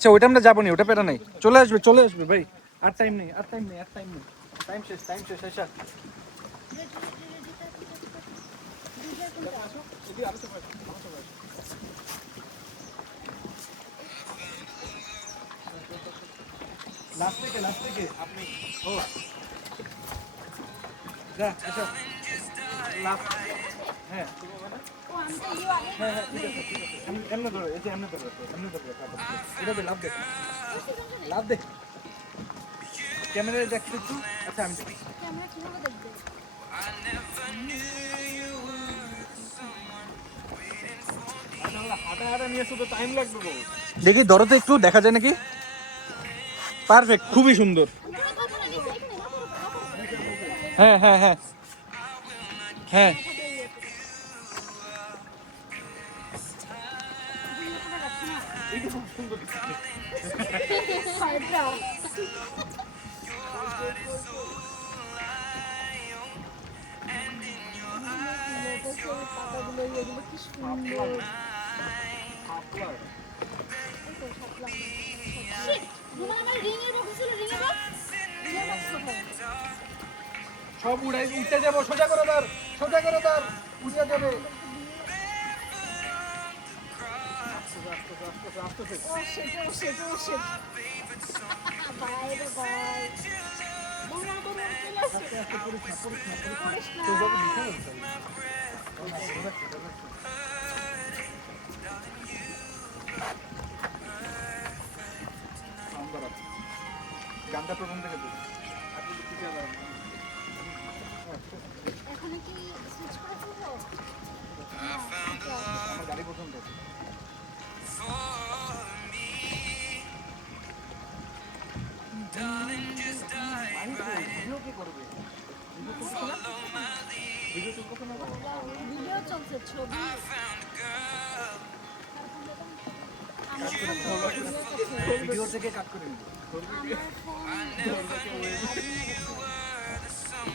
আচ্ছা ওইটা আমরা যাবো না, ওটা পেটা নাই, চলে আসবে ভাই, আর টাইম নেই টাইম শেষ আচ্ছা লাস্ট থেকে আপনি ও যা আচ্ছা লাস্ট হ্যাঁ হ্যাঁ ঠিক আছে এমনি ধরো, এই যে এমনি ধরো এটা দে, লাভ দে ক্যামেরায় দেখতে একটু, আচ্ছা আমি দেখি ক্যামেরা কিভাবে দেখবে? হাঁটা নিয়ে শুধু টাইম লাগবে গো। দেখি ধরো তো একটু, দেখা যায় নাকি? পারফেক্ট, খুবই সুন্দর। হ্যাঁ হ্যাঁ হ্যাঁ হ্যাঁ এইটা খুব সুন্দর। সব উঠে যাবো, সোজা করে দাঁড় উঠে যাবে। গানটা প্রথম থেকে এখানে কি সুইচ করে ফেলবো? আমার গাড়ি প্রথম থেকে ভিডিও চলছে, ছবি ভিডিও থেকে কাট করে নিব।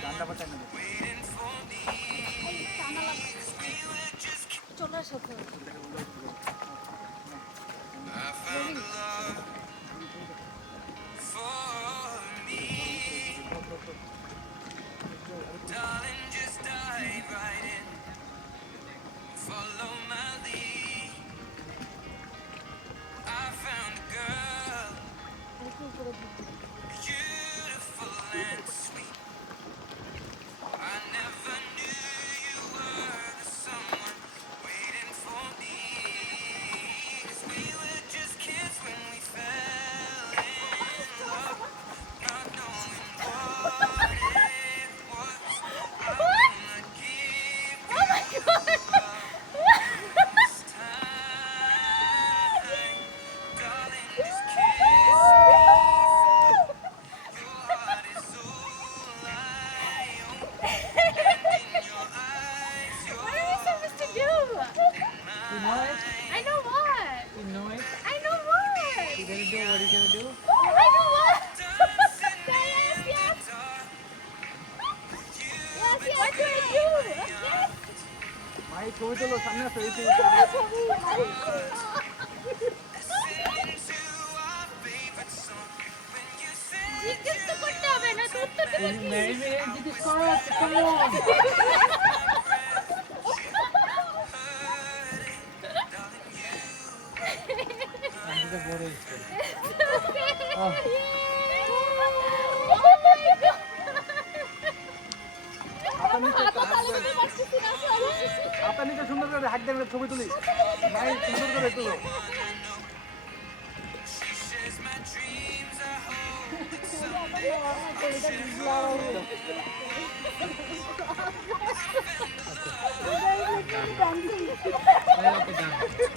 গানটা বাঁচাই নেব। চলে সাথে ভাই ছবি তোলো, সামনে আসো। জিজ্ঞেস তো করতে হবে না, তো উত্তর দেবো কি? জিজ্ঞেস করো, কেমন? আপনার নিচে সুন্দর করে হাত দেখলে ছবি তুলি ভাই, সুন্দর করে তুলো। Dancing.